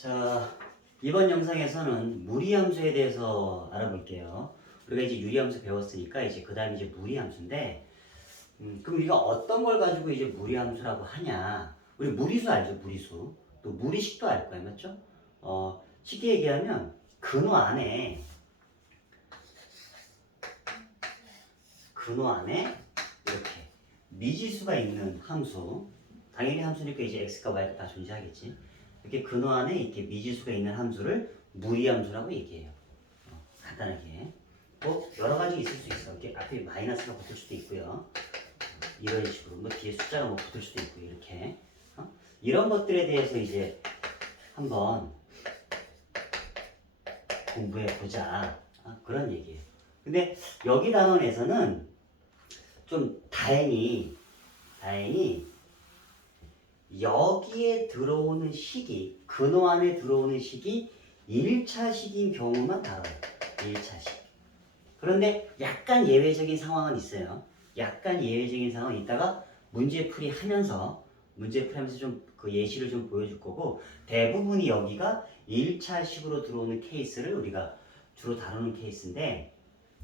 자, 이번 영상에서는 무리함수에 대해서 알아볼게요. 우리가 이제 유리함수 배웠으니까 이제 그 다음에 이제 무리함수인데, 그럼 우리가 어떤 걸 가지고 이제 무리함수라고 하냐? 우리 무리수 알죠? 무리수. 또 무리식도 알 거야, 맞죠? 쉽게 얘기하면 근호 안에 이렇게 미지수가 있는 함수, 당연히 함수니까 이제 x가 y가 다 존재하겠지. 이렇게 근호 안에 이렇게 미지수가 있는 함수를 무리함수라고 얘기해요. 간단하게. 뭐 여러 가지 있을 수 있어. 이렇게 앞에 마이너스가 붙을 수도 있고요. 이런 식으로 뭐 뒤에 숫자가 뭐 붙을 수도 있고 이렇게. 이런 것들에 대해서 이제 한번 공부해 보자. 그런 얘기예요. 근데 여기 단원에서는 좀 다행히 여기에 들어오는 식이, 근호 안에 들어오는 식이 1차식인 경우만 다뤄요. 1차식. 그런데 약간 예외적인 상황은 있어요. 약간 예외적인 상황이 있다가 문제풀이 하면서 좀 그 예시를 좀 보여줄 거고, 대부분이 여기가 1차식으로 들어오는 케이스를 우리가 주로 다루는 케이스인데,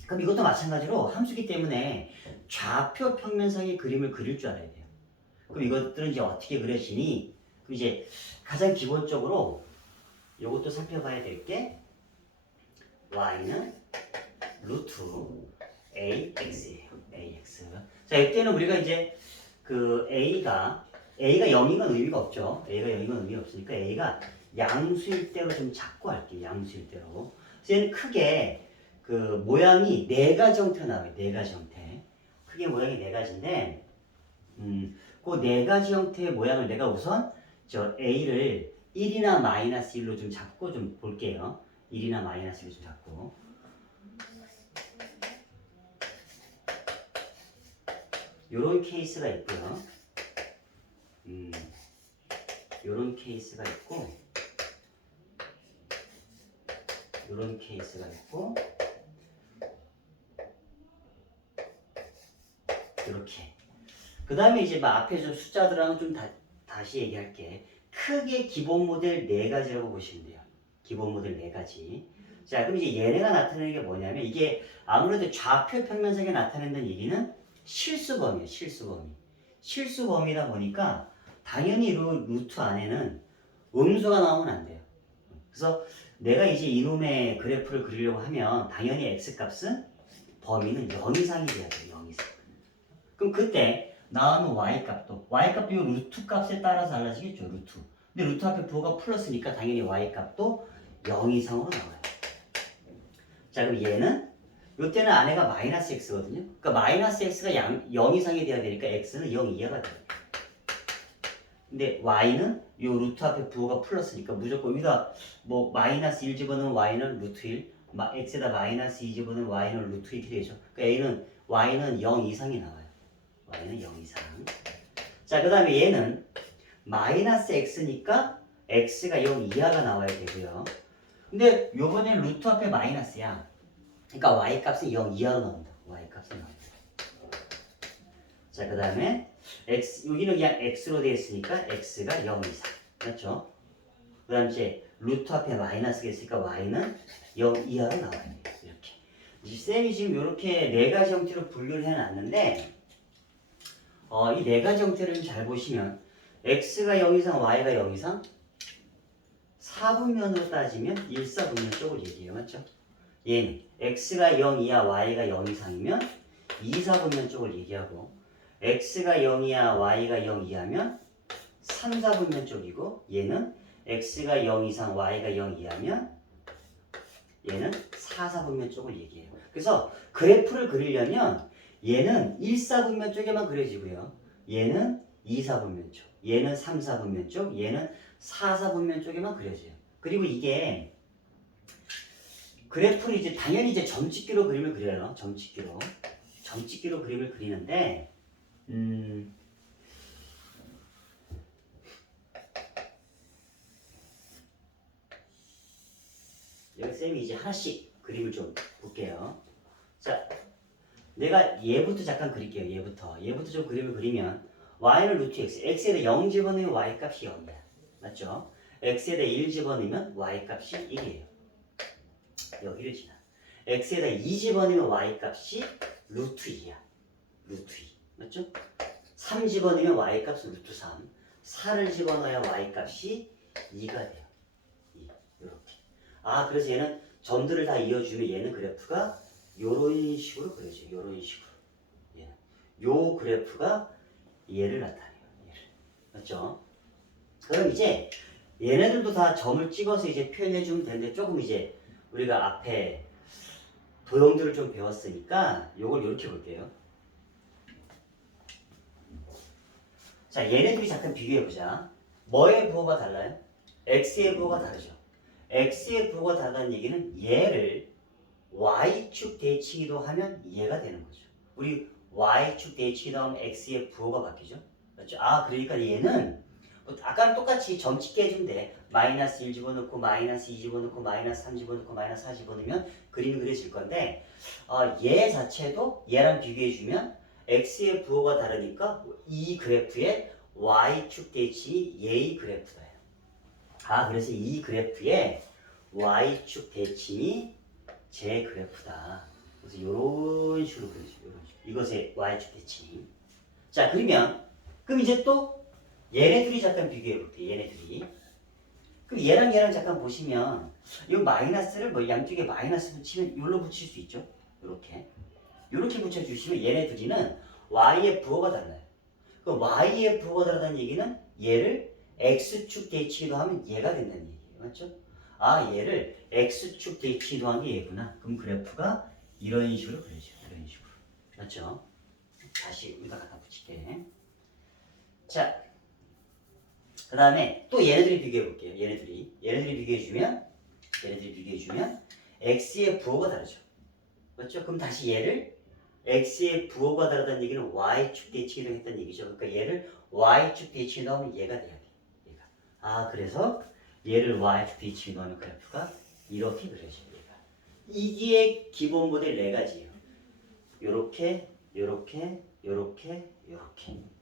그럼 이것도 마찬가지로 함수기 때문에 좌표 평면상의 그림을 그릴 줄 알아야 돼요. 그럼 이것들은 이제 어떻게 그려지니? 그럼 이제 가장 기본적으로 이것도 살펴봐야 될 게 y는 루트 ax예요. ax. 자, 이때는 우리가 이제 그 a가 0인 건 의미가 없죠. a가 0인 건 의미가 없으니까 a가 양수일 대로 좀 잡고 할게요. 양수일 대로. 그래서 얘는 크게 그 모양이 네 가지 형태로 나와요. 네 가지 형태. 크게 모양이 네 가지인데, 그 네 가지 형태의 모양을 내가 우선 저 a를 1이나 마이너스 1로 좀 잡고 좀 볼게요. 1이나 마이너스 1로 좀 잡고. 요런 케이스가 있고요. 요런 케이스가 있고, 요런 케이스가 있고, 요렇게. 그 다음에 이제 막 앞에 좀 숫자들하고 좀 다시 얘기할게. 크게 기본 모델 네 가지라고 보시면 돼요. 기본 모델 네 가지. 자, 그럼 이제 얘네가 나타내는 게 뭐냐면, 이게 아무래도 좌표 평면상에 나타낸다는 얘기는 실수범이에요. 실수범이다 보니까 당연히 루트 안에는 음수가 나오면 안 돼요. 그래서 내가 이제 이놈의 그래프를 그리려고 하면 당연히 x값은 범위는 0 이상이 돼야 돼요. 0 이상. 그럼 그때 나오는 y값도 이 루트 값에 따라서 달라지겠죠. 루트. 근데 루트 앞에 부호가 플러스니까 당연히 y값도 0 이상으로 나와요. 자, 그럼 얘는 요때는 안에가 마이너스 x거든요. 그러니까 마이너스 x가 0 이상이 돼야 되니까 x는 0 이하가 돼요. 근데 y는 요 루트 앞에 부호가 플러스니까 무조건 여기다 뭐 마이너스 1 집어넣으면 y는 루트 1, x에다 마이너스 2 집어넣으면 y는 루트 1이 되죠. 그러니까 y는 0 이상이 나와요. y는 0 이상. 자, 그 다음에 얘는 마이너스 x니까 x가 0 이하가 나와야 되고요. 근데 요번엔 루트 앞에 마이너스야. 그러니까 y값은 0 이하로 나온다. y값은 나온다. 자, 그 다음에 여기는 그냥 x로 되어 있으니까 x가 0 이상. 그렇죠? 그 다음 이제 루트 앞에 마이너스가 있으니까 y는 0 이하로 나와야 돼요. 이렇게. 쌤이 지금 이렇게 네 가지 형태로 분류를 해놨는데, 이 네 가지 형태를 좀 잘 보시면 x가 0 이상, y가 0 이상, 4분면으로 따지면 1사분면 쪽을 얘기해요. 맞죠? 얘는 x가 0 이하, y가 0 이상이면 2사분면 쪽을 얘기하고, x가 0 이하, y가 0 이하면 3사분면 쪽이고, 얘는 x가 0 이상, y가 0 이하면 얘는 4사분면 쪽을 얘기해요. 그래서 그래프를 그리려면 얘는 1사분면 쪽에만 그려지고요. 얘는 2사분면 쪽, 얘는 3사분면 쪽, 얘는 4사분면 쪽에만 그려져요. 그리고 이게 그래프를 이제 당연히 이제 점찍기로 그림을 그려요. 점찍기로 그림을 그리는데, 여기 쌤이 이제 하나씩 그림을 좀 볼게요. 자, 내가 얘부터 잠깐 그릴게요. 얘부터 좀 그림을 그리면 y는 루트 x, x에다 0 집어넣으면 y 값이 0이야. 맞죠? x에다 1 집어넣으면 y 값이 1이에요. 여기를 지나. x에다 2 집어넣으면 y 값이 루트 2야. 루트 2. 맞죠? 3 집어넣으면 y 값은 루트 3. 4를 집어넣어야 y 값이 2가 돼요. 2. 요렇게. 아, 그래서 얘는 점들을 다 이어주면 얘는 그래프가 요런 식으로 그려져요. 요런 식으로. 얘는. 요 그래프가 얘를 나타내요. 얘를. 맞죠? 그럼 이제 얘네들도 다 점을 찍어서 이제 표현해주면 되는데 조금 이제 우리가 앞에 도형들을 좀 배웠으니까 요걸 이렇게 볼게요. 자, 얘네들이 잠깐 비교해보자. 뭐의 부호가 달라요? x의 부호가 다르죠. x의 부호가 다르다는 얘기는 얘를 y축 대칭이도 하면 얘가 되는 거죠. 우리 y축 대칭이도 하면 x의 부호가 바뀌죠. 맞죠? 아, 그러니까 얘는 아까랑 똑같이 점 찍게 해주면 돼. 마이너스 1 집어넣고 마이너스 2 집어넣고 마이너스 3 집어넣고 마이너스 4 집어넣으면 그림이 그려질 건데 얘 자체도 얘랑 비교해주면 x의 부호가 다르니까 이 그래프의 y축 대칭이 얘의 그래프다. 아, 그래서 이 그래프의 y축 대칭이 제 그래프다. 그래서 이런 식으로 그려줘요. 이런 식으로. 이것의 y축 대칭. 자, 그럼 이제 또 얘네들이 잠깐 비교해 볼게요. 얘네들이. 그럼 얘랑 잠깐 보시면 이 마이너스를 뭐 양쪽에 마이너스 붙이면 이걸로 붙일 수 있죠. 이렇게. 이렇게 붙여주시면 얘네들이는 y의 부호가 달라요. 그 y의 부호가 다르다는 얘기는 얘를 x축 대칭이도 하면 얘가 된다는 얘기예요. 맞죠? 아, 얘를 x축 대칭이도 하는 게 얘구나. 그럼 그래프가 이런 식으로 그려져요. 이런 식으로. 맞죠? 다시 여기다 갖다 붙일게. 자, 그 다음에 또 얘네들이 비교해 볼게요. 얘네들이 비교해 주면 x의 부호가 다르죠. 맞죠? 그럼 다시 얘를 x의 부호가 다르다는 얘기는 y축 대칭이라고 했다는 얘기죠. 그러니까 얘를 y축 대칭에 넣으면 얘가 돼야 돼. 얘가. 아, 그래서 얘를 y축 대칭에 넣으면 그래프가 이렇게 그려져요. 얘가. 이게 기본 모델 네 가지예요. 요렇게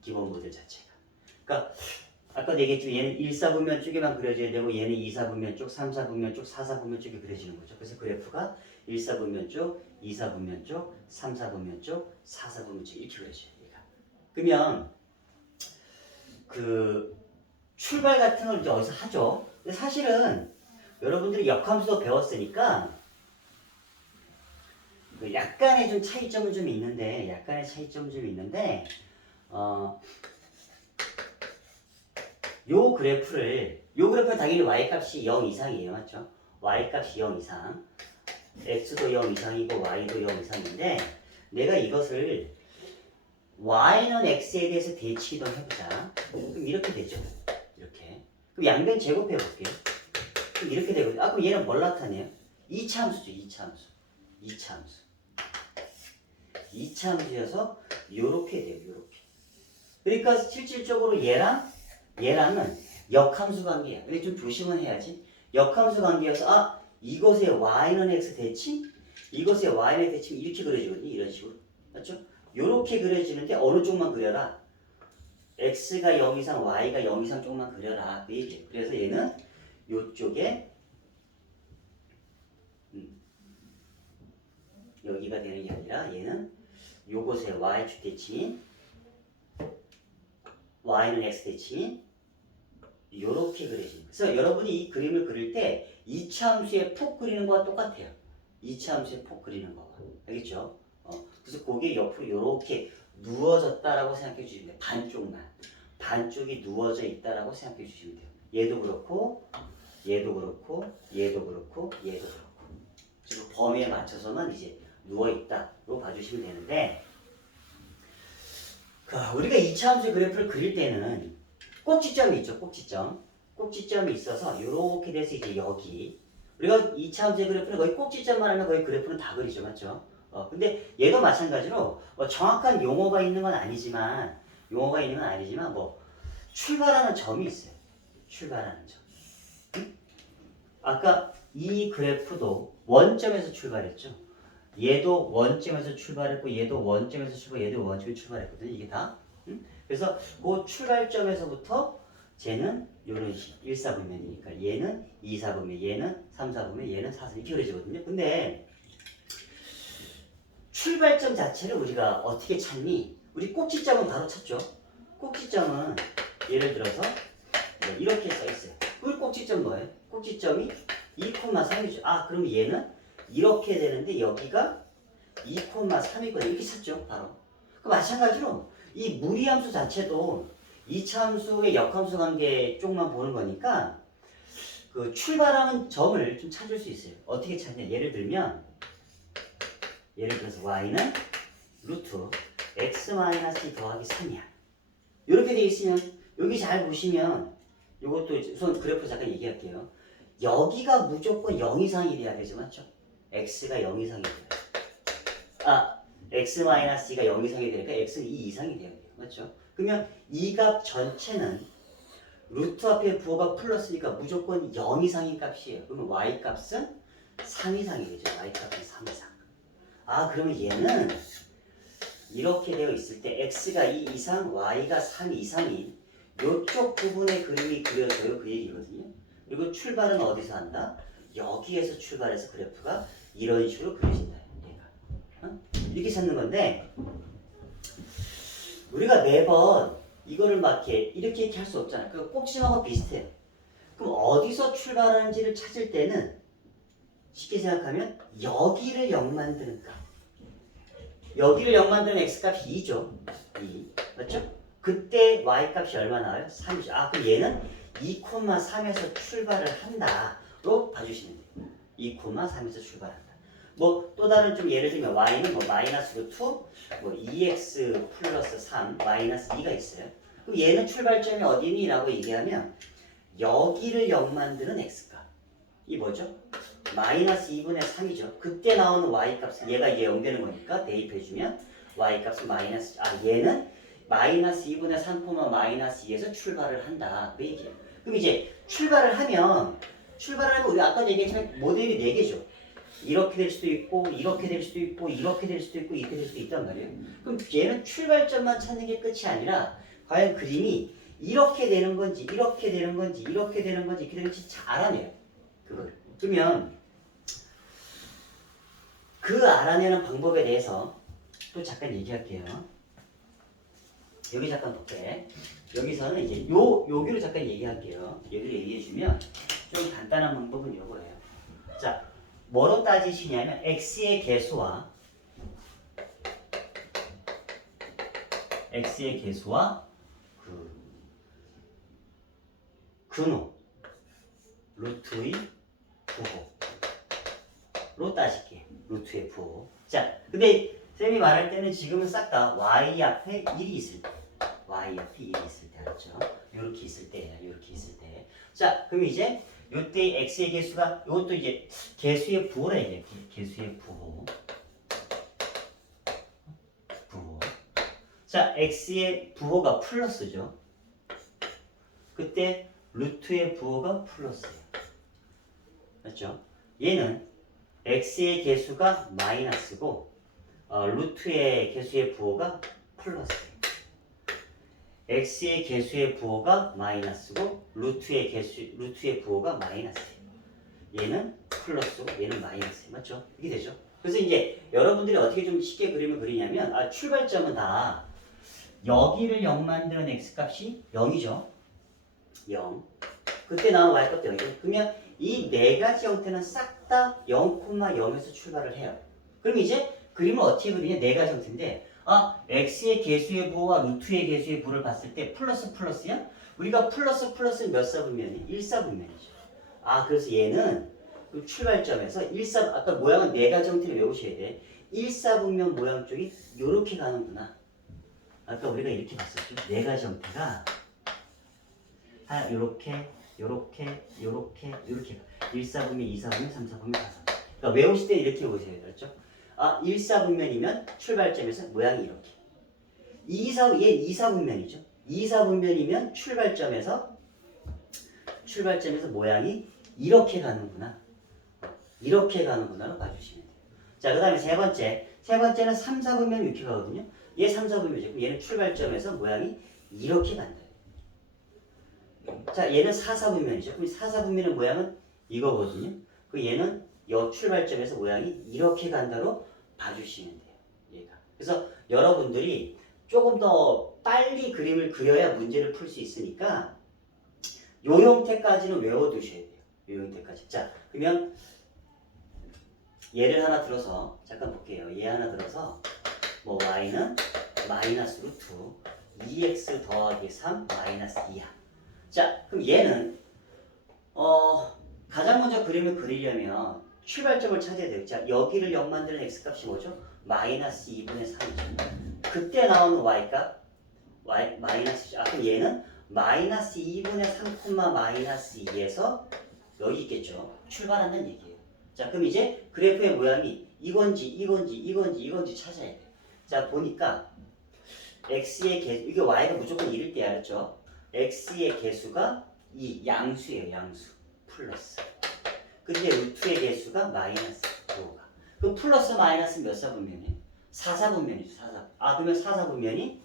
기본 모델 자체가. 그러니까 아까 얘기했지만 얘는 1사분면 쪽에만 그려져야 되고 얘는 2사분면 쪽, 3사분면 쪽, 4사분면 쪽에 그려지는 거죠. 그래서 그래프가 1사분면 쪽, 2사분면 쪽, 3사분면 쪽, 4사분면 쪽 이렇게 그려져요. 얘가. 그러면 그 출발 같은 걸 이제 어디서 하죠. 근데 사실은 여러분들이 역함수도 배웠으니까 그 약간의 좀 차이점은 좀 있는데 요 그래프를 당연히 y값이 0 이상이에요. 맞죠? y값이 0 이상. x도 0 이상이고 y도 0 이상인데 내가 이것을 y는 x에 대해서 대치도 해보자. 그럼 이렇게 되죠. 이렇게. 그럼 양변 제곱해 볼게요. 그럼 이렇게 되거든요. 아, 그럼 얘는 뭘 나타내요? 2차 함수죠. 2차 함수여서 요렇게 돼요. 요렇게. 그러니까 실질적으로 얘랑은 역함수 관계야. 근데 좀 조심은 해야지. 역함수 관계여서 이것의 y는 x 대칭, 이것의 y는 대칭 이렇게 그려지거든요. 이런 식으로. 맞죠? 요렇게 그려지는데 어느 쪽만 그려라. x가 0 이상, y가 0 이상 쪽만 그려라. 그 얘기예요. 그래서 얘는 요쪽에 여기가 되는 게 아니라 얘는 요것의 y축 대칭인 y는 x 대칭인 요렇게 그려지는. 그래서 여러분이 이 그림을 그릴 때 2차 함수에 폭 그리는 거와 똑같아요. 2차 함수에 폭 그리는 거와. 알겠죠? 그래서 거기에 옆으로 요렇게 누워졌다라고 생각해 주시면 돼요. 반쪽만. 반쪽이 누워져 있다라고 생각해 주시면 돼요. 얘도 그렇고, 얘도 그렇고, 얘도 그렇고, 얘도 그렇고. 그리고 범위에 맞춰서는 이제 누워있다로 봐주시면 되는데, 우리가 2차 함수 그래프를 그릴 때는 꼭지점이 있죠. 꼭지점이 있어서 이렇게 돼서 이제 여기 우리가 2차 함수의 그래프는 거의 꼭지점만 하면 거의 그래프는 다 그리죠. 맞죠? 근데 얘도 마찬가지로 정확한 용어가 있는 건 아니지만 뭐 출발하는 점이 있어요. 출발하는 점. 아까 이 그래프도 원점에서 출발했죠. 얘도 원점에서 출발했고 얘도 원점에서 출발했거든요. 이게 다. 그래서 그 출발점에서부터 쟤는 요런 식 1, 4분면이니까 얘는 2, 4분면, 얘는 3, 4분면, 얘는 4, 4 이렇게 그려지거든요. 근데 출발점 자체를 우리가 어떻게 찾니? 우리 꼭지점은 바로 찾죠. 꼭지점은 예를 들어서 이렇게 써 있어요. 그 꼭지점 뭐예요? 꼭지점이 2,3이죠. 아, 그럼 얘는 이렇게 되는데 여기가 2,3이거든요. 이렇게 찾죠, 바로. 그 마찬가지로 이 무리함수 자체도 이차함수의 역함수 관계 쪽만 보는 거니까 그 출발하는 점을 좀 찾을 수 있어요. 어떻게 찾냐? 예를 들어서 y는 루트 x-2 더하기 3이야. 이렇게 돼 있으면 여기 잘 보시면 이것도 우선 그래프 잠깐 얘기할게요. 여기가 무조건 0 이상이 돼야 되죠, 맞죠? x가 0 이상이 돼요. x-2가 0 이상이 되니까 x는 2 이상이 돼야 돼요, 맞죠? 그러면 이 값 전체는 루트 앞에 부호가 플러스니까 무조건 0 이상인 값이에요. 그러면 y 값은 3 이상이 되죠. y 값은 3 이상. 아, 그러면 얘는 이렇게 되어 있을 때 x가 2 이상, y가 3 이상인 이쪽 부분의 그림이 그려져요. 그 얘기거든요. 그리고 출발은 어디서 한다? 여기에서 출발해서 그래프가 이런 식으로 그려진다. 얘가. 이렇게 찾는 건데 우리가 매번 이거를 막 이렇게 할 수 없잖아요. 그 꼭지점하고 비슷해요. 그럼 어디서 출발하는지를 찾을 때는 쉽게 생각하면 여기를 0 만드는 값. 여기를 0 만드는 x값이 2죠. 2. 맞죠? 그때 y값이 얼마 나와요? 3이죠. 아, 그럼 얘는 2,3에서 출발을 한다로 봐주시면 돼요. 2,3에서 출발한다. 뭐 또 다른 좀 예를 들면 y는 뭐 마이너스 루트 뭐 2x 플러스 3 마이너스 2가 있어요. 그럼 얘는 출발점이 어디니? 라고 얘기하면 여기를 0 만드는 x값. 이 뭐죠? 마이너스 2분의 3이죠. 그때 나오는 y값은 얘가 0 되는 거니까 대입해주면 y값은 마이너스 얘는 마이너스 2분의 3, 마이너스 2에서 출발을 한다. 그 얘기예요. 그럼 이제 출발을 하면 우리 아까 얘기했지만 모델이 4개죠. 이렇게 될 수도 있고 이렇게 될 수도 있고 이렇게 될 수도 있고 이렇게 될 수도 있단 말이에요. 그럼 얘는 출발점만 찾는 게 끝이 아니라 과연 그림이 이렇게 되는 건지 이렇게 되는 건지 이렇게 되는 건지 이렇게 되는 건지 잘 알아내요. 그걸. 그러면 그 알아내는 방법에 대해서 또 잠깐 얘기할게요. 여기 잠깐 볼게. 여기서는 이제 여기로 잠깐 얘기할게요. 여기로 얘기해주면 좀 간단한 방법은 요거예요. 자, 뭐로 따지시냐면 x의 개수와 그 근호 루트의 부호로 따질게요. 루트의 부호. 자, 근데 쌤이 말할 때는 지금은 싹 다 y 앞에 1이 있을 때, 알았죠? 요렇게 있을 때예요. 요렇게 있을 때. 자, 그럼 이제 요때 x의 개수가 이것도 이제 개수의 부호라 얘기해요. 개수의 부호. 자, x의 부호가 플러스죠. 그때 루트의 부호가 플러스예요. 맞죠? 얘는 x의 개수가 마이너스고 루트의 개수의 부호가 플러스예요. x의 개수의 부호가 마이너스고 루트의 부호가 마이너스예요. 얘는 플러스고 얘는 마이너스예요. 맞죠? 이게 되죠? 그래서 이제 여러분들이 어떻게 좀 쉽게 그림을 그리냐면 출발점은 다 여기를 0 만드는 x값이 0이죠. 0. 그때 나온 y값도 0이죠. 그러면 이 네 가지 형태는 싹 다 0,0에서 출발을 해요. 그럼 이제 그림을 어떻게 그리냐? 네 가지 형태인데 x의 개수의 부호와 루트의 개수의 부호를 봤을 때 플러스야? 우리가 플러스 몇 사분면이? 1사분면이죠. 그래서 얘는 그 출발점에서 아까 모양은 네 가지 형태를 외우셔야 돼. 1사분면 모양 쪽이 요렇게 가는구나. 아까 우리가 이렇게 봤었죠. 네 가지 형태가 요렇게 1사분면, 2사분면, 3사분면, 4사분면. 그러니까 외우실 때 이렇게 보셔야 되죠. 1사분면이면 출발점에서 모양이 이렇게. 2사분면이죠. 2사분면이면 출발점에서 모양이 이렇게 가는구나. 이렇게 가는구나로 봐주시면 돼요. 자, 그 다음에 세 번째는 3사분면 이렇게 가거든요. 얘 3사분면이고 얘는 출발점에서 모양이 이렇게 간다. 자, 얘는 사사분면이죠. 그럼 사사분면의 모양은 이거거든요. 그 얘는 여 출발점에서 모양이 이렇게 간다로 봐주시면 돼요. 얘가. 그래서 여러분들이 조금 더 빨리 그림을 그려야 문제를 풀 수 있으니까 요 형태까지는 외워두셔야 돼요. 요 형태까지. 자, 그러면 예를 하나 들어서 잠깐 볼게요. 얘 하나 들어서 뭐 y는 마이너스 루트 2x 더하기 3 마이너스 2야. 자, 그럼 얘는 가장 먼저 그림을 그리려면 출발점을 찾아야 돼요. 자, 여기를 0 만드는 x값이 뭐죠? 마이너스 2분의 3이죠. 그때 나오는 y값 마이너스 그럼 얘는 마이너스 2분의 3 마이너스 2에서 여기 있겠죠. 출발한다는 얘기예요. 자, 그럼 이제 그래프의 모양이 이건지 찾아야 돼요. 자, 보니까 x의 개수, 이게 y가 무조건 1일 때 알았죠? x의 개수가 2, 양수예요, 양수. 플러스. 근데 루트의 개수가 마이너스 5가. 그럼 플러스 마이너스는 몇 사분면이에요? 4사분면이죠, 4사. 아, 그러면 4사분면이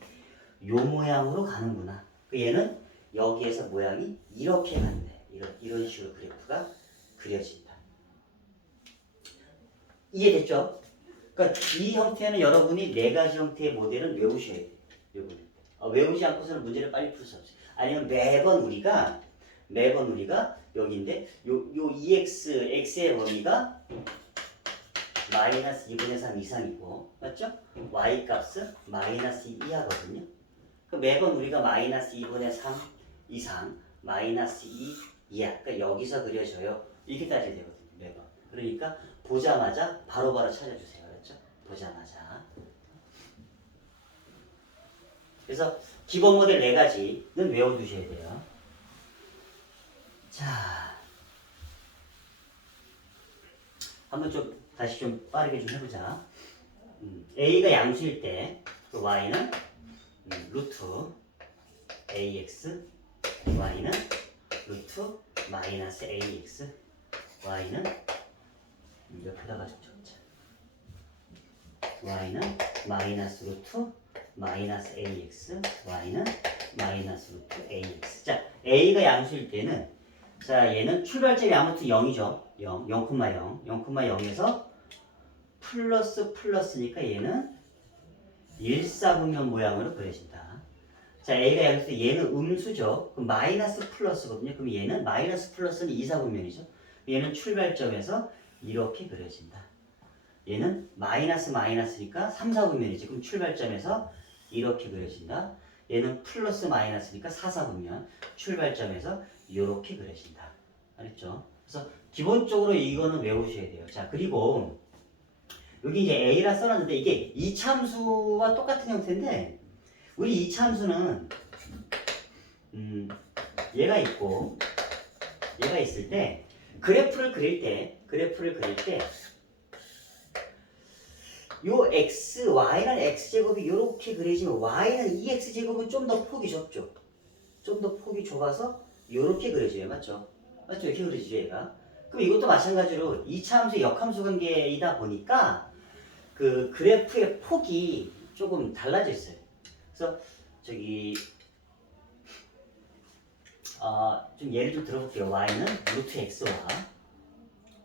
요 모양으로 가는구나. 얘는 여기에서 모양이 이렇게 간대. 이런 식으로 그래프가 그려진다. 이해됐죠? 그러니까 이 형태는 여러분이 네 가지 형태의 모델은 외우셔야 돼요. 요거는. 외우지 않고서는 문제를 빨리 풀 수 없어요. 아니면 매번 우리가 여기인데 요 x의 범위가 마이너스 2분의 3 이상이고 맞죠? y 값은 마이너스 2 이하거든요. 매번 우리가 마이너스 2분의 3 이상 마이너스 2 이하 그러니까 여기서 그려져요. 이렇게 따져야 되거든요. 매번. 그러니까 보자마자 바로바로 찾아주세요. 그렇죠? 보자마자. 그래서 기본 모델 4가지는 외워두셔야 돼요. 자, 한번 좀 다시 좀 빠르게 좀 해보자. A가 양수일 때 Y는 루트 AX Y는 루트 마이너스 AX Y는 옆에다가 좀 적자. Y는 마이너스 루트 마이너스 AX Y는 마이너스 루트 AX. 자, A가 양수일 때는 자, 얘는 출발점이 아무튼 0이죠. 0,0에서 플러스니까 얘는 1사분면 모양으로 그려진다. 자, A가 양수 얘는 음수죠. 그럼 마이너스 플러스거든요. 그럼 얘는 마이너스 플러스는 2사분면이죠. 얘는 출발점에서 이렇게 그려진다. 얘는 마이너스니까 3사분면이지. 그럼 출발점에서 이렇게 그려진다. 얘는 플러스 마이너스니까 4사분면. 출발점에서 이렇게 그려진다. 알겠죠? 그래서 기본적으로 이거는 외우셔야 돼요. 자, 그리고 여기 이제 A라 써놨는데 이게 이차함수와 똑같은 형태인데 우리 이차함수는 얘가 있고 얘가 있을 때 그래프를 그릴 때 요 x, y는 x제곱이 이렇게 그려지면 y는 2x제곱은 좀 더 폭이 좁죠. 좀 더 폭이 좁아서 이렇게 그려져요. 맞죠? 이렇게 그려지죠, 얘가. 그럼 이것도 마찬가지로 이차함수의 역함수 관계이다 보니까 그 그래프의 폭이 조금 달라져 있어요. 그래서 저기 좀 예를 좀 들어볼게요. y는 루트 x와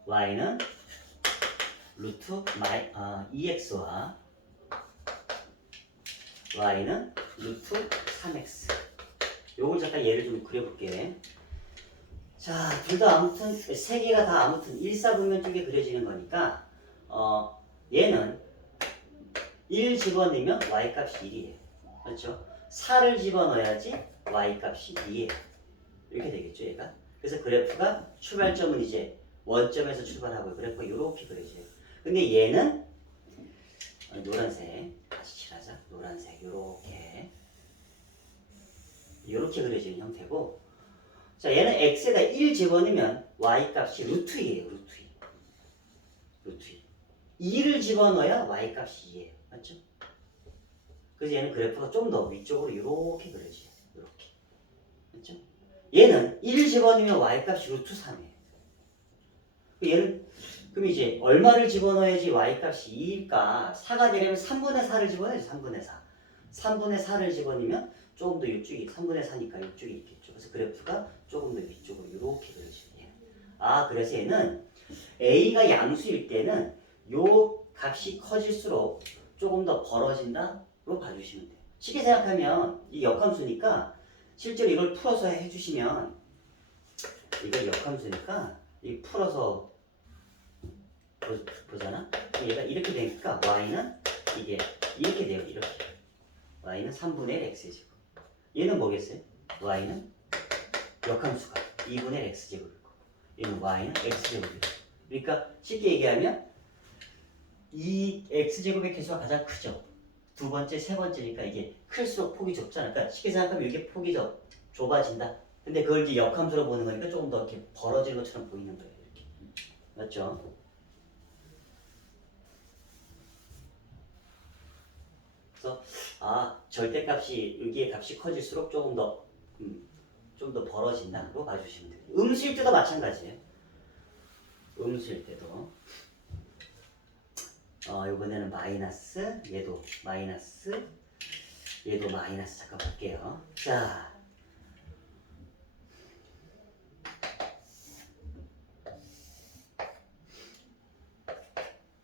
y는 루트 2x와 y는 루트 3x. 요걸 잠깐 예를 좀 그려볼게. 자, 둘 다 아무튼 세 개가 다 아무튼 1사분면 쪽에 그려지는 거니까 얘는 1 집어넣으면 y값이 1이에요. 그렇죠? 4를 집어넣어야지 y값이 2예요. 이렇게 되겠죠, 얘가. 그래서 그래프가 출발점은 이제 원점에서 출발하고 그래프가 이렇게 그려져요. 근데 얘는 노란색 다시 칠하자. 노란색 이렇게 그려지는 형태고, 자, 얘는 x에다 1 집어넣으면 y값이 루트 2예요. 루트 2. 2를 집어넣어야 y값이 2예요. 맞죠? 그래서 얘는 그래프가 좀 더 위쪽으로 이렇게 그려져요. 이렇게. 맞죠? 얘는 1을 집어넣으면 y값이 루트 3이에요. 얘는 그럼 이제 얼마를 집어넣어야지 y값이 2일까? 4가 되려면 3분의 4를 집어넣어야지. 3분의 4. 3분의 4를 집어넣으면 조금 더 이쪽이 3분의 4니까 이쪽에 있겠죠. 그래서 그래프가 조금 더 위쪽으로 이렇게 그려져요. 아, 그래서 얘는 A가 양수일 때는 요 값이 커질수록 조금 더 벌어진다로 봐주시면 돼요. 쉽게 생각하면 이 역함수니까 실제로 이걸 풀어서 해주시면 이걸 역함수니까 이 풀어서 보잖아. 얘가 이렇게 되니까 y는 이게 이렇게 돼요. 이렇게 y는 3분의 1 x제곱. 얘는 뭐겠어요? y는 역함수가 2분의 1 x제곱이고 얘는 y는 x제곱이고. 그러니까 쉽게 얘기하면 이 x제곱의 개수가 가장 크죠. 두 번째, 세 번째니까 이게 클수록 폭이 좁잖아. 그러니까 쉽게 생각하면 이게 폭이 좁아진다. 근데 그걸 이제 역함수로 보는 거니까 조금 더 이렇게 벌어지는 것처럼 보이는 거예요. 이렇게. 맞죠? 그래서 절대값이 여기의 값이 커질수록 조금 더 좀 더 벌어진다고 봐주시면 돼요. 음수일 때도 마찬가지예요. 음수일 때도 이번에는 마이너스, 얘도 마이너스, 얘도 마이너스. 잠깐 볼게요. 자,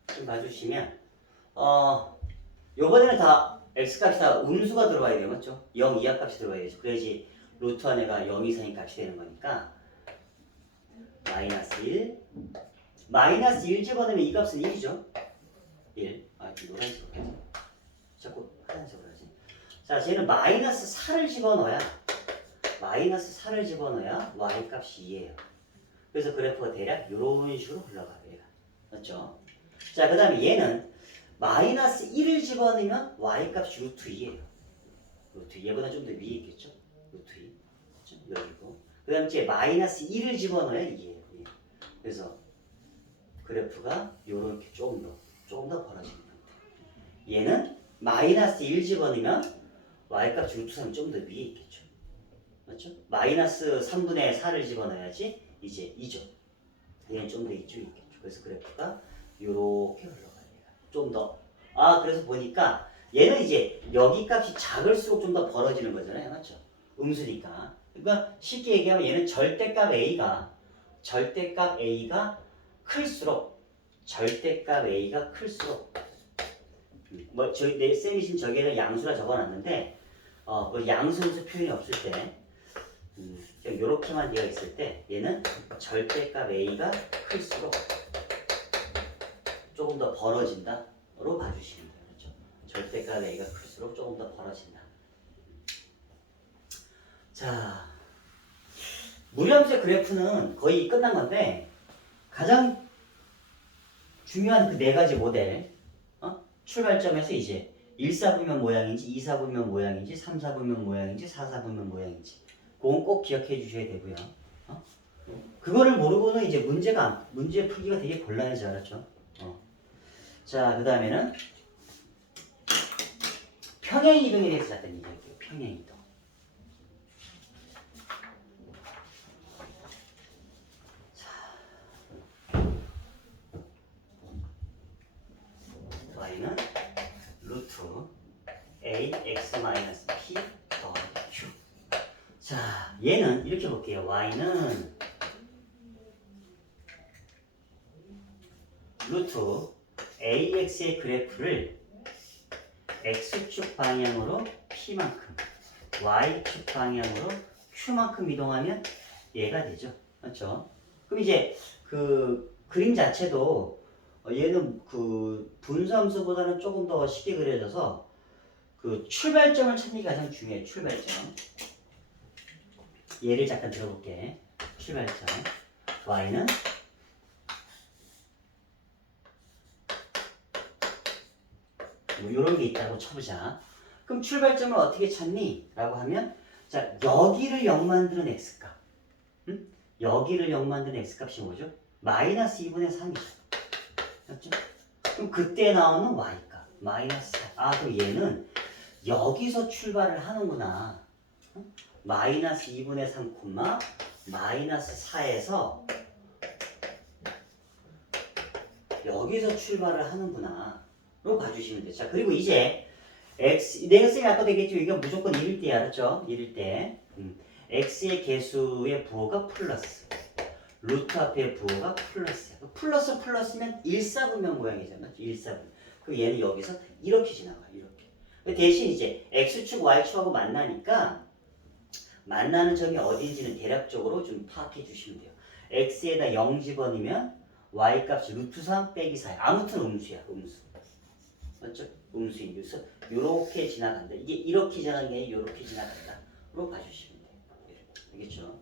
지금 봐주시면 요번에는 다 x값이 다 음수가 들어와야 돼요. 맞죠? 0 이하 값이 들어와야죠. 그래야지 루트 안에가 0 이상인 값이 되는 거니까 마이너스 1 마이너스 1 집어넣으면 이 값은 1이죠. 1. 노란색으로 하지. 자꾸 하얀색으로 하지. 자, 쟤는 마이너스 4를 집어넣어야 y 값이 2예요. 그래서 그래프가 대략 이런 식으로 흘러가요. 얘가. 맞죠? 자, 그 다음에 얘는 마이너스 1을 집어넣으면 y 값이 루트 2예요. 루트 2. 얘보다 좀 더 위에 있겠죠? 루트 2. 그렇죠? 여기고. 그 다음에 이제 마이너스 1을 집어넣어야 2예요. 그래서 그래프가 요렇게 조금 더 벌어지는 상태. 얘는 마이너스 1 집어넣으면 y값 루트 3이 좀 더 위에 있겠죠. 맞죠? 마이너스 3분의 4를 집어넣어야지 이제 2죠. 얘는 좀 더 이쪽에 있겠죠. 그래서 그래프가 요렇게 흘러가요. 좀 더. 그래서 보니까 얘는 이제 여기 값이 작을수록 좀 더 벌어지는 거잖아요. 맞죠? 음수니까. 그러니까 쉽게 얘기하면 얘는 절대값 A가 클수록 내 쌤이 지금 저기에는 양수라 적어놨는데 뭐 양수음수 표현이 없을 때 이렇게만 되어 있을 때 얘는 절대값 A가 클수록 조금 더 벌어진다로 봐주시면 돼요. 그렇죠? 절대값 A가 클수록 조금 더 벌어진다. 자, 무리함수의 그래프는 거의 끝난 건데 가장 중요한 그 네 가지 모델 출발점에서 이제 1사분면 모양인지 2사분면 모양인지 3사분면 모양인지 4사분면 모양인지 그건 꼭 기억해 주셔야 되고요. 그거를 모르고는 이제 문제 풀기가 되게 곤란해져. 알았죠? 자, 그 다음에는 평행이동에 대해서 잠깐 얘기할게요. 평행이동. y는 루트 ax 마이너스 p 더하기 q. 자, 얘는 이렇게 볼게요. y는 루트 ax의 그래프를 x축 방향으로 p만큼 y축 방향으로 q만큼 이동하면 얘가 되죠. 맞죠? 그럼 이제 그 그림 자체도 얘는 그 분수함수보다는 조금 더 쉽게 그려져서 그 출발점을 찾는 게 가장 중요해요. 출발점. 예를 잠깐 들어볼게. 출발점. y는 뭐 이런 게 있다고 쳐보자. 그럼 출발점을 어떻게 찾니? 라고 하면 자, 여기를 0 만드는 x값. 여기를 0 만드는 x값이 뭐죠? 마이너스 2분의 3이죠. 맞죠? 그럼 그때 나오는 y값. 마이너스 4. 그럼 얘는 여기서 출발을 하는구나. 마이너스 2분의 3, 마이너스 4에서 여기서 출발을 하는구나. 로 봐주시면 돼요. 자, 그리고 이제 x 내가 쌤이 아까도 얘기했죠. 이게 무조건 1일 때 알았죠? 1일 때 x의 개수의 부호가 플러스 루트 앞에 부호가 플러스야. 플러스 플러스면 일사분면 모양이잖아. 일사분면. 그럼 얘는 여기서 이렇게 지나가. 이렇게. 대신 이제 x축 y축하고 만나니까 만나는 점이 어딘지는 대략적으로 좀 파악해 주시면 돼요. x에다 0 집어넣으면 y 값이 루트 3 빼기 4. 아무튼 음수야. 음수. 맞죠? 음수인 그래서 요렇게 지나간다. 이게 이렇게 지나가는 게 아니라 요렇게 지나간다. 로 봐주시면 돼요. 알겠죠?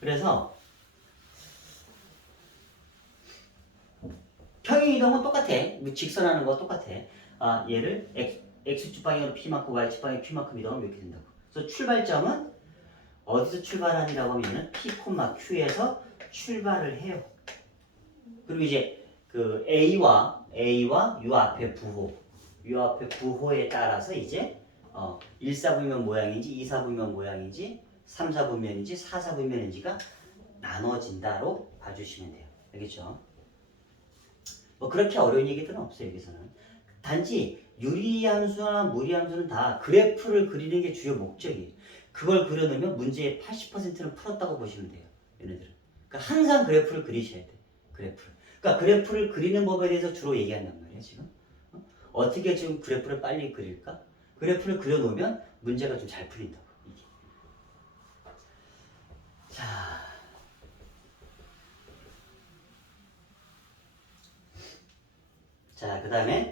그래서 평행 이동은 똑같아. 직선하는 거 똑같아. 아, 얘를 x축 방향으로 p만큼 y축 방향 q만큼 이동하면 이렇게 된다고. 그래서 출발점은 어디서 출발하니라고 하면은 p, q에서 출발을 해요. 그리고 이제 그 a와 요 앞에 부호에 따라서 이제 1사분면 모양인지 2사분면 모양인지 3사분면인지 4사분면인지가 나눠진다로 봐주시면 돼요. 알겠죠? 뭐 그렇게 어려운 얘기들은 없어요. 여기서는. 단지 유리함수나 무리함수는 다 그래프를 그리는 게 주요 목적이에요. 그걸 그려놓으면 문제의 80%는 풀었다고 보시면 돼요. 얘네들은. 그러니까 항상 그래프를 그리셔야 돼. 그래프를. 그러니까 그래프를 그리는 법에 대해서 주로 얘기한단 말이에요. 지금. 어떻게 지금 그래프를 빨리 그릴까? 그래프를 그려놓으면 문제가 좀 잘 풀린다고. 이게. 자, 그 다음에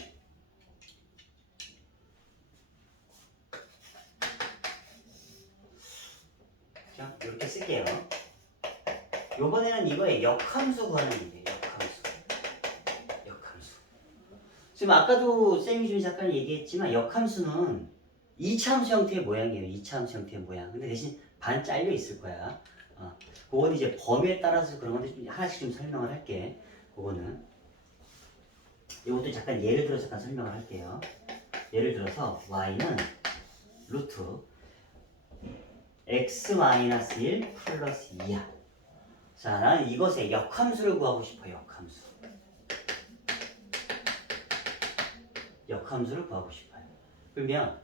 이렇게 쓸게요. 요번에는 이거에 역함수 구하는 문제예요. 역함수. 지금 아까도 쌤이 잠깐 얘기했지만 역함수는 2차함수 형태의 모양이에요. 2차함수 형태의 모양. 근데 대신 반 잘려 있을 거야. 그건 이제 범위에 따라서 그런 건데 좀 하나씩 좀 설명을 할게. 그거는. 이것도 잠깐 예를 들어서 잠깐 설명을 할게요. 예를 들어서 y는 루트 x-1 플러스 2야. 자, 나는 이것의 역함수를 구하고 싶어요. 역함수를 구하고 싶어요. 그러면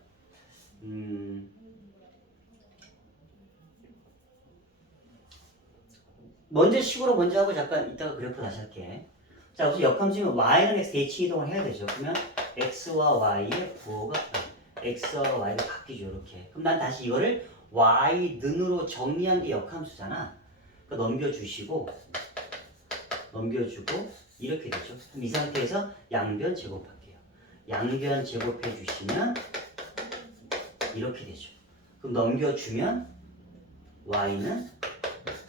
먼저 식으로 먼저 하고 잠깐 이따가 그래프 다시 할게. 자, 우선 역함수면 y는 x 대칭 이동을 해야 되죠. 그러면 x와 y의 부호가 x와 y가 바뀌죠. 이렇게. 그럼 난 다시 이거를 y는으로 정리한 게 역함수잖아. 그러니까 넘겨주고 이렇게 되죠. 그럼 이 상태에서 양변 제곱할게요. 양변 제곱해 주시면 이렇게 되죠. 그럼 넘겨주면 y는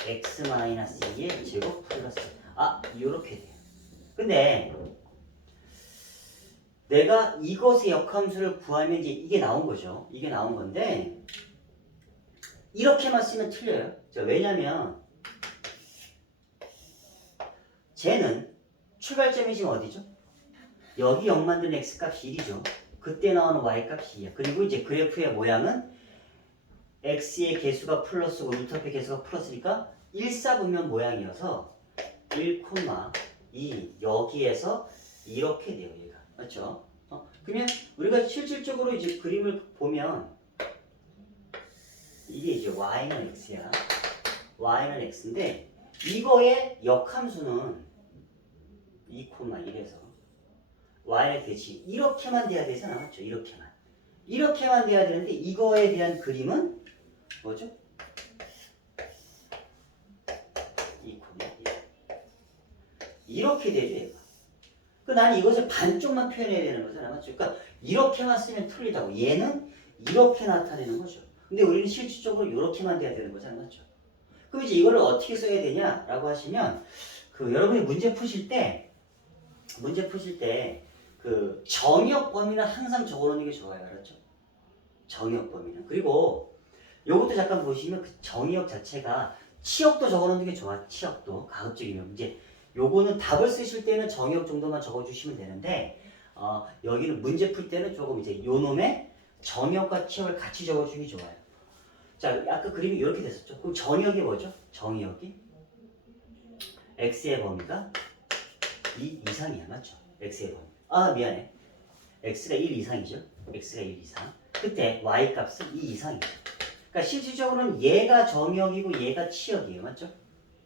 x-2의 제곱 플러스 이렇게 돼요. 근데 내가 이것의 역함수를 구하면 이제 이게 나온 거죠. 이게 나온 건데 이렇게만 쓰면 틀려요. 왜냐면 쟤는 출발점이 지금 어디죠? 여기 0 만든 x값이 1이죠. 그때 나오는 y값이 2야. 그리고 이제 그래프의 모양은 x의 개수가 플러스고 루트 앞의 개수가 플러스니까 1사분면 모양이어서 1, 2 여기에서 이렇게 돼요. 얘가. 맞죠? 그러면 우리가 실질적으로 이제 그림을 보면 이게 이제 y는 x야. y는 x인데 이거의 역함수는 2,1에서 y의 대칭 이렇게만 돼야 되잖아. 맞죠? 이렇게만 돼야 되는데 이거에 대한 그림은 뭐죠? 2,1 이렇게 되죠. 얘가. 나는 이것을 반쪽만 표현해야 되는 거잖아. 맞죠? 그러니까 이렇게만 쓰면 틀리다고. 얘는 이렇게 나타내는 거죠. 근데 우리는 실질적으로 이렇게만 돼야 되는 거잖아. 맞죠? 그럼 이제 이거를 어떻게 써야 되냐라고 하시면 여러분이 문제 푸실 때 그 정의역 범위는 항상 적어놓는 게 좋아요. 알았죠? 정의역 범위는. 그리고 요것도 잠깐 보시면 그 정의역 자체가 치역도 적어놓는 게 좋아. 치역도 가급적이면 이제 요거는 답을 쓰실 때는 정의역 정도만 적어주시면 되는데 여기는 문제 풀 때는 조금 이제 요놈의 정의역과 치역을 같이 적어주는 게 좋아요. 자, 아까 그림이 이렇게 됐었죠. 그럼 정의역이 뭐죠? 정의역이 x의 범위가 2 이상이야. 맞죠? x의 범위. 아 미안해. x가 1 이상이죠. x가 1 이상. 그때 y 값은 2 이상이죠. 그러니까 실질적으로는 얘가 정역이고 얘가 치역이에요. 맞죠?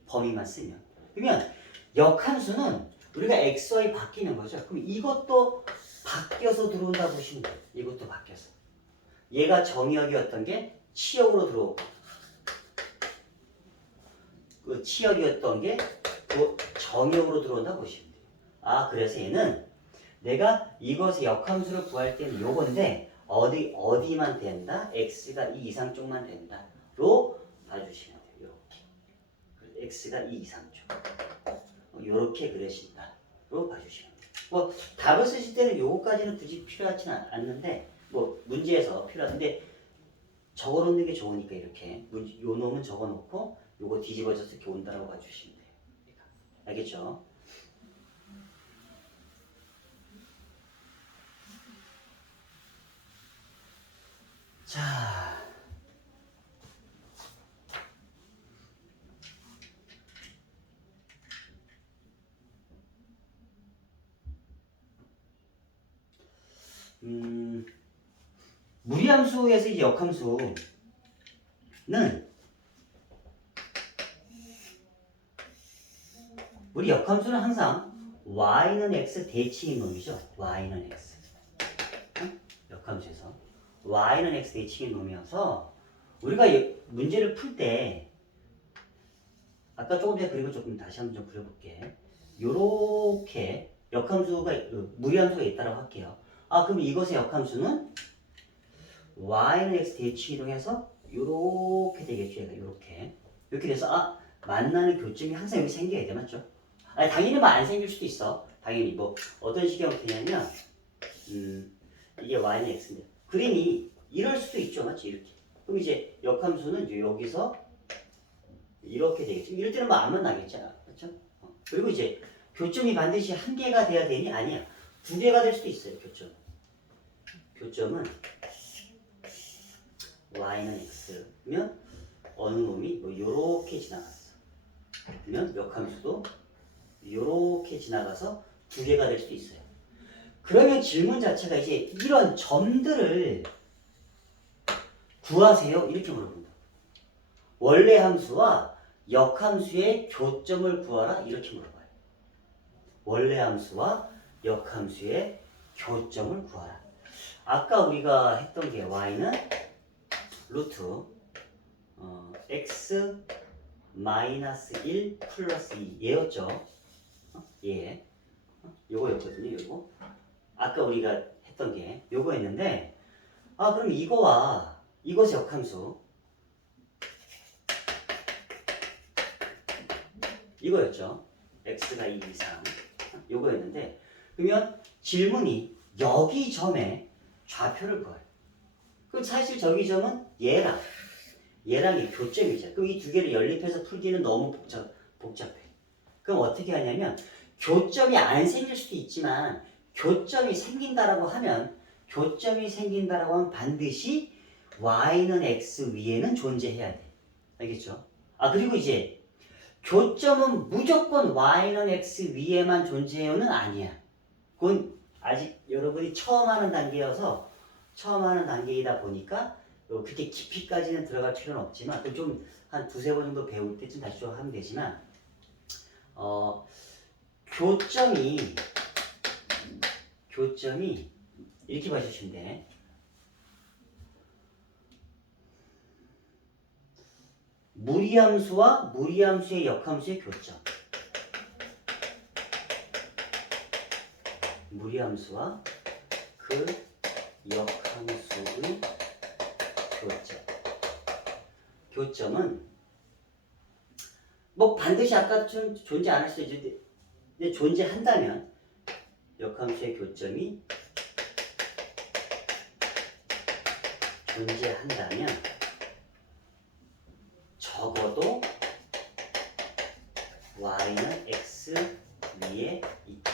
범위만 쓰면. 그러면 역함수는 우리가 x, y 바뀌는 거죠. 그럼 이것도 바뀌어서 들어온다 보시면 돼요. 이것도 바뀌어서. 얘가 정역이었던 게 치역으로 들어오고 그 치역이었던 게 그 정역으로 들어온다 보시면 돼요. 아 그래서 얘는 내가 이것의 역함수를 구할 때는 요건데 어디만 된다? x가 2 이상 쪽만 된다. 로 봐주시면 돼요. 이렇게. x가 2 이상 쪽. 요렇게 그려진다. 로 봐주시면 돼요. 뭐 답을 쓰실 때는 요거까지는 굳이 필요하지는 않는데 뭐 문제에서 필요한데 적어놓는 게 좋으니까 이렇게 요 놈은 적어놓고 요거 뒤집어져서 이렇게 온다라고 봐주시면 돼요. 알겠죠? 자, 무리함수에서 이제 역함수는 우리 역함수는 항상 y는 x 대칭인 놈이죠. y는 x. 역함수에서 y는 x 대칭인 놈이어서 우리가 문제를 풀 때 아까 조금 전에 그린 거 조금 다시 한번 좀 그려볼게. 요렇게 역함수가 무리함수가 있다고 할게요. 아 그럼 이것의 역함수는 y는 x 대칭 이동해서 요렇게 되겠죠. 얘가 요렇게 이렇게 돼서 아 만나는 교점이 항상 여기 생겨야 돼. 맞죠? 아니, 당연히 뭐 안 생길 수도 있어. 당연히 뭐 어떤 식의 형태냐면 이게 y는 x인데 그림이 이럴 수도 있죠. 맞지? 이렇게. 그럼 이제 역함수는 이제 여기서 이렇게 되겠죠. 이럴 때는 뭐 안 만나겠잖아. 그렇죠? 그리고 이제 교점이 반드시 한 개가 돼야 되니? 아니야. 두 개가 될 수도 있어요. 교점. 교점은 y는 x면 어느 놈이 뭐 요렇게 지나갔어. 그러면 역함수도 요렇게 지나가서 두 개가 될 수도 있어요. 그러면 질문 자체가 이제 이런 점들을 구하세요. 이렇게 물어본다. 원래 함수와 역함수의 교점을 구하라. 이렇게 물어봐요. 원래 함수와 역함수의 교점을 구하라. 아까 우리가 했던 게 y는 루트 x 마이너스 1 플러스 2 얘였죠. 얘. 요거였거든요. 요거. 아까 우리가 했던 게 요거였는데 아 그럼 이거와 이것의 역함수 이거였죠. x가 2 이상 요거였는데 그러면 질문이 여기 점에 좌표를 구해요. 그럼 사실 저기 점은 얘랑의 교점이죠. 그럼 이 두 개를 연립해서 풀기는 너무 복잡해. 그럼 어떻게 하냐면 교점이 안 생길 수도 있지만 교점이 생긴다라고 하면 반드시 y는 x 위에는 존재해야 돼. 알겠죠? 아 그리고 이제 교점은 무조건 y는 x 위에만 존재해요는 아니야. 그건 아직 여러분이 처음 하는 단계이다 보니까 그렇게 깊이까지는 들어갈 필요는 없지만 좀 한 두세 번 정도 배울 때쯤 다시 좀 하면 되지만 교점이 이렇게 봐주시면 돼. 무리함수와 무리함수의 역함수의 교점. 무리함수와 그 역함수의 교점. 교점은 뭐 반드시 아까 좀 존재 안 할 수도 있는데 존재한다면 역함수의 교점이 존재한다면 적어도 y는 x 위에 있다.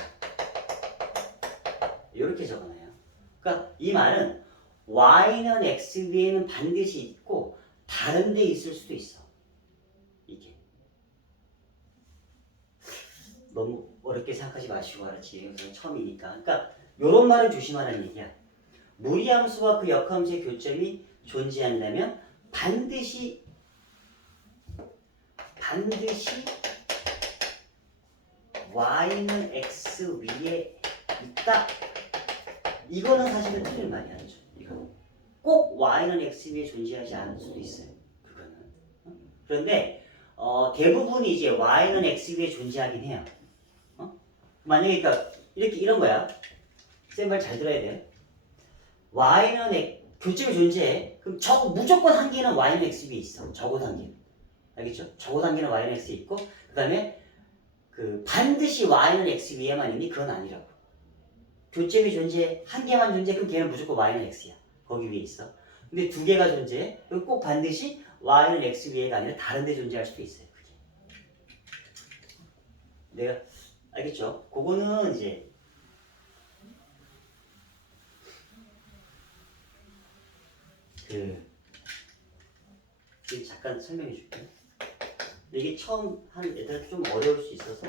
이렇게 적어놔요. 그러니까 이 말은 y는 x 위에는 반드시 있고 다른 데 있을 수도 있어. 이게 너무 어렵게 생각하지 마시고 알았지? 처음이니까. 그러니까 요런 말을 조심하라는 얘기야. 무리함수와 그 역함수의 교점이 존재한다면 반드시 y는 x 위에 있다. 이거는 사실은 틀린 말이 아니죠. 이거는 꼭 y는 x 위에 존재하지 않을 수도 있어요. 그거는. 그런데 대부분이 이제 y는 x 위에 존재하긴 해요. 만약에 그러니까 이렇게 이런 거야. 쌤 말 잘 들어야 돼요. y는 교점이 존재해. 그럼 무조건 한 개는 y는 x 위에 있어. 적어도 한 개는. 알겠죠? 적어도 한 개는 y는 x에 있고 그 다음에 반드시 y는 x 위에만 있니? 그건 아니라고. 교점이 존재해. 한 개만 존재해. 그럼 걔는 무조건 y는 x야. 거기 위에 있어. 근데 두 개가 존재해. 그럼 꼭 반드시 y는 x 위에가 아니라 다른 데 존재할 수도 있어요. 그게. 내가 알겠죠? 그거는 이제 지금 잠깐 설명해 줄게. 근데 이게 처음 한 애들한테 좀 어려울 수 있어서.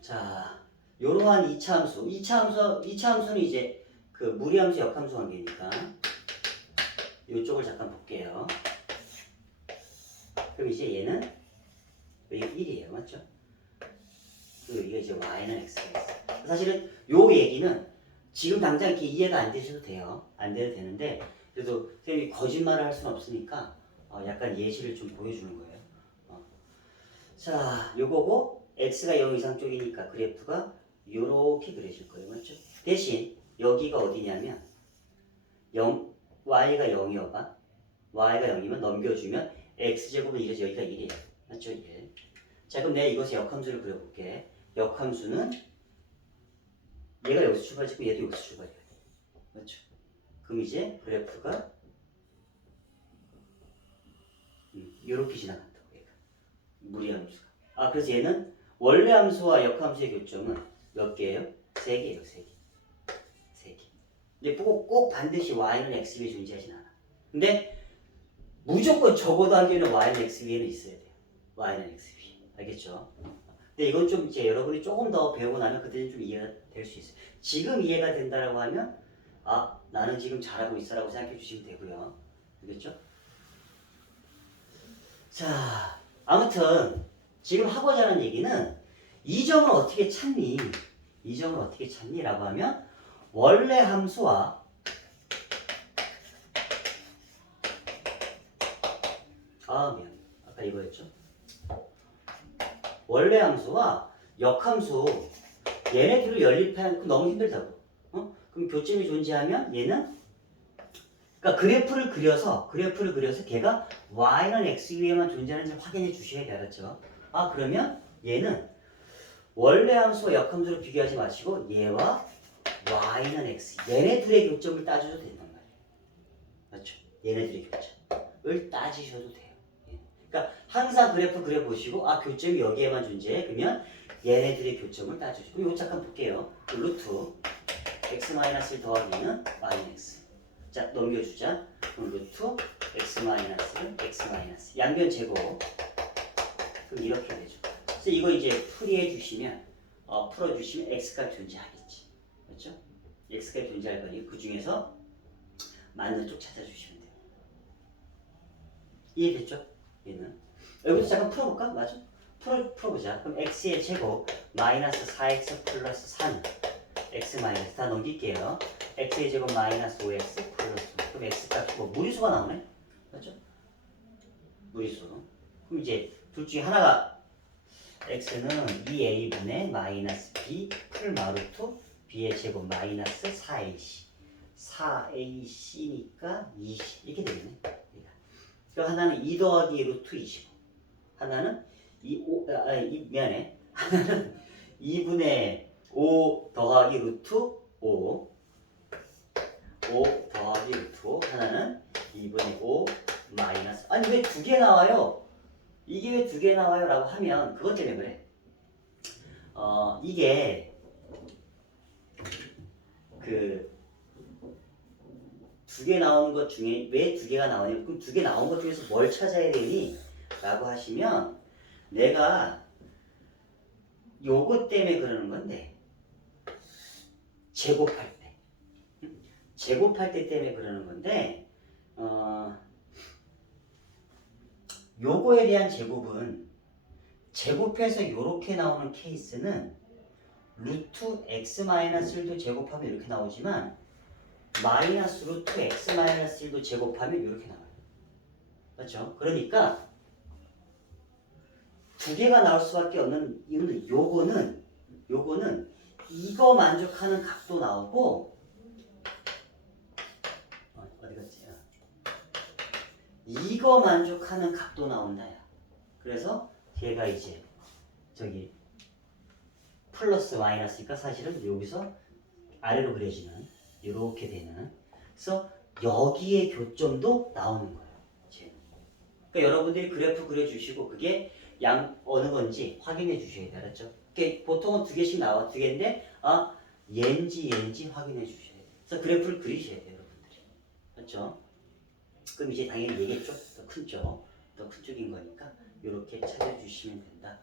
자, 요러한 2차 함수. 2차 함수는 이제 그 무리함수 역함수 관계니까 이쪽을 잠깐 볼게요. 그럼 이제 얘는 이게 1이에요. 맞죠? 그리고 이게 이제 y는 x가 있어. 사실은 요 얘기는 지금 당장 이렇게 이해가 안 되셔도 돼요. 안 돼도 되는데 그래도 선생님이 거짓말을 할 수는 없으니까 약간 예시를 좀 보여주는 거예요. 자, 요거고 x가 0 이상 쪽이니까 그래프가 요렇게 그려질 거예요. 맞죠? 대신 여기가 어디냐면 y가 0이어봐. y가 0이면 넘겨주면 x제곱은 1이죠. 여기가 1이에요. 맞죠? 1. 자, 그럼 내가 이것의 역함수를 그려볼게. 역함수는 얘가 여기서 출발했고 얘도 여기서 출발해야 돼. 맞죠? 그럼 이제 그래프가 이렇게 지나간다고 얘가. 무리함수가. 그래서 얘는 원래 함수와 역함수의 교점은 몇 개예요? 3개예요. 3개. 3개. 근데 꼭 반드시 y는 x 위에 존재하진 않아. 근데 무조건 적어도 한 개는 y는 x 위에는 있어야 돼요. y는 x 위에. 알겠죠? 근데 이건 좀 이제 여러분이 조금 더 배우고 나면 그때는 좀 이해가 될 수 있어요. 지금 이해가 된다라고 하면 나는 지금 잘하고 있어라고 생각해 주시면 되고요. 알겠죠? 자, 아무튼 지금 하고자 하는 얘기는 이 점을 어떻게 찾니? 이 점을 어떻게 찾니? 라고 하면 원래 함수와 미안. 아까 이거였죠? 원래 함수와 역함수 얘네 둘을 연립하는 거 너무 힘들다고. 그럼 교점이 존재하면 얘는 그러니까 그래프를 그려서 걔가 y는 x 위에만 존재하는지 확인해 주셔야 돼요. 알았죠? 그러면 얘는 원래 함수와 역함수를 비교하지 마시고 얘와 y는 x 얘네 둘의 교점을 따져도 된단 말이에요. 맞죠? 얘네 둘의 교점을 따지셔도 돼요. 그러니까 항상 그래프 그려보시고 교점이 여기에만 존재해. 그러면 얘네들의 교점을 따져주고 이거 잠깐 볼게요. 루트 x-1 더하기는 마이너스. 자, 넘겨주자. 그럼 루트 x-는 x-. 양변 제곱. 그럼 이렇게 되죠. 그래서 이거 이제 풀이해 주시면 풀어주시면 x값 존재하겠지. 그렇죠? x값 존재할 거니 그 중에서 맞는 쪽 찾아주시면 돼요. 이해됐죠? 얘는 여기서 잠깐 풀어볼까? 맞아? 풀어보자. 그럼 x의 제곱 마이너스 4x 플러스 3 x 마이너스 다 넘길게요. x의 제곱 마이너스 5x 플러스 그럼 x값이 무리수가 나오네? 맞죠? 무리수. 그럼 이제 둘 중에 하나가 x는 2a분의 마이너스 b 풀 마루트 b의 제곱 마이너스 4ac 4ac니까 20 이렇게 되겠네. 그럼 하나는 2 더하기 루트 25 하나는 미안해. 하나는 2분의 5 더하기 루트 5 더하기 루트 5 하나는 2분의 5 마이너스 아니 왜 두 개 나와요? 이게 왜 두 개 나와요? 라고 하면 그것 때문에 그래. 이게 두 두 개 나오는 것 중에 왜 두 개가 나오냐? 그럼 두 개 나온 것 중에서 뭘 찾아야 되니? 라고 하시면 내가 요것 때문에 그러는 건데 제곱할 때 제곱할 때 때문에 그러는 건데 요거에 대한 제곱은 제곱해서 요렇게 나오는 케이스는 루트 x-1도 제곱하면 이렇게 나오지만 마이너스 루트 x-1도 제곱하면 이렇게 나와요. 그렇죠? 그러니까 두 개가 나올 수밖에 없는 이유는 요거는 이거 만족하는 값도 나오고 어디 갔지? 이거 만족하는 값도 나온다야. 그래서 걔가 이제 저기 플러스 마이너스니까 사실은 여기서 아래로 그려지는 이렇게 되는 그래서 여기에 교점도 나오는 거예요. 그러니까 여러분들이 그래프 그려주시고 그게 양 어느 건지 확인해 주셔야 돼요. 알았죠? 보통은 두 개씩 나와 두 개인데 얘인지 확인해 주셔야 돼요. 그래서 그래프를 그리셔야 돼요. 여러분들이. 그렇죠? 그럼 이제 당연히 얘겠죠? 더 큰 쪽, 더 큰 쪽인 거니까 이렇게 찾아주시면 된다.